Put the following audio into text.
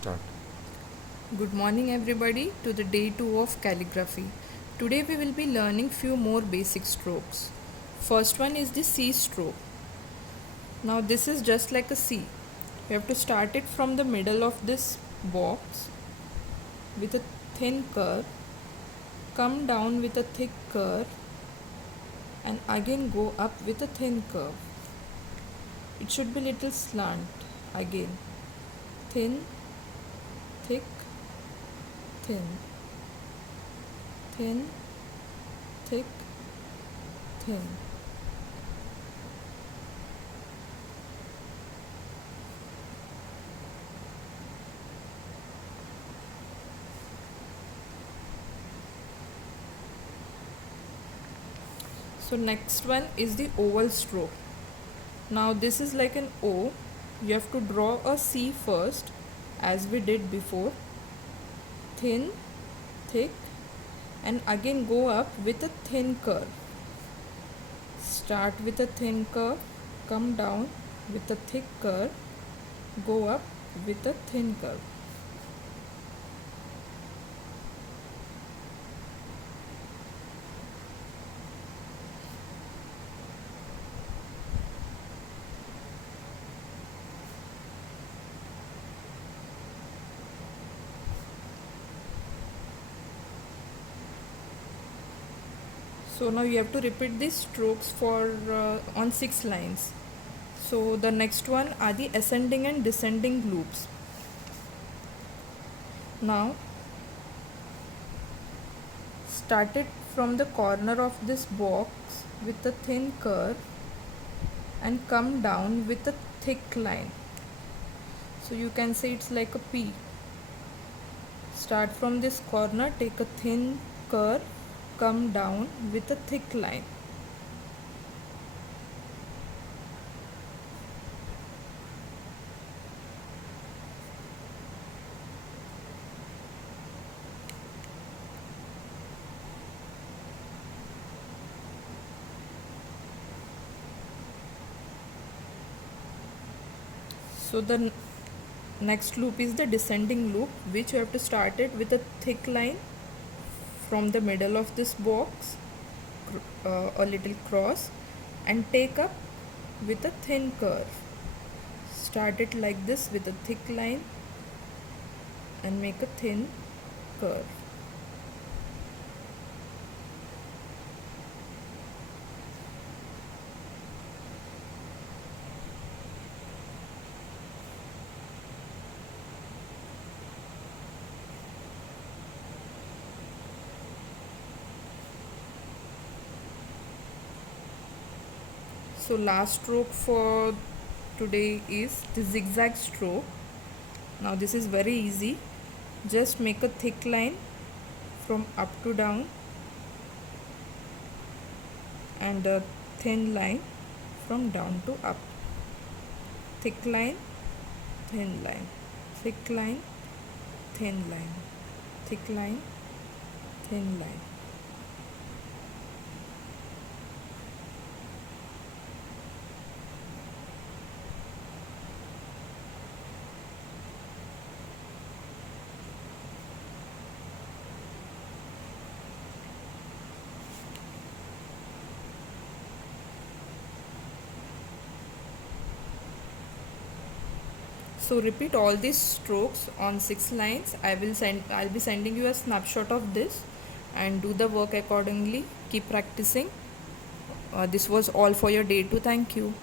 Start. Good morning everybody to the day 2 of calligraphy. Today we will be learning few more basic strokes. First one is the C stroke. Now this is just like a C. You have to start it from the middle of this box with a thin curve, come down with a thick curve and again go up with a thin curve. It should be little slant again. Thin, thick, thin, thin, thick, thin. So next one is the oval stroke. Now this is like an O. You have to draw a C first as we did before. Thin, thick and again go up with a thin curve. Start with a thin curve, come down with a thick curve, go up with a thin curve. So now you have to repeat these strokes for on 6 lines. So the next one are the ascending and descending loops. Now start it from the corner of this box with a thin curve and come down with a thick line. So you can say it's like a P. Start from this corner, take a thin curve, come down with a thick line. So the next loop is the descending loop, which you have to start it with a thick line from the middle of this box, a little cross and take up with a thin curve. Start it like this with a thick line and make a thin curve. So last stroke for today is the zigzag stroke. Now this is very easy. Just make a thick line from up to down and a thin line from down to up. Thick line, thin line, thick line, thin line, thick line, thin line. So repeat all these strokes on 6 lines. I'll be sending you a snapshot of this and do the work accordingly. Keep practicing. This was all for your day 2. Thank you.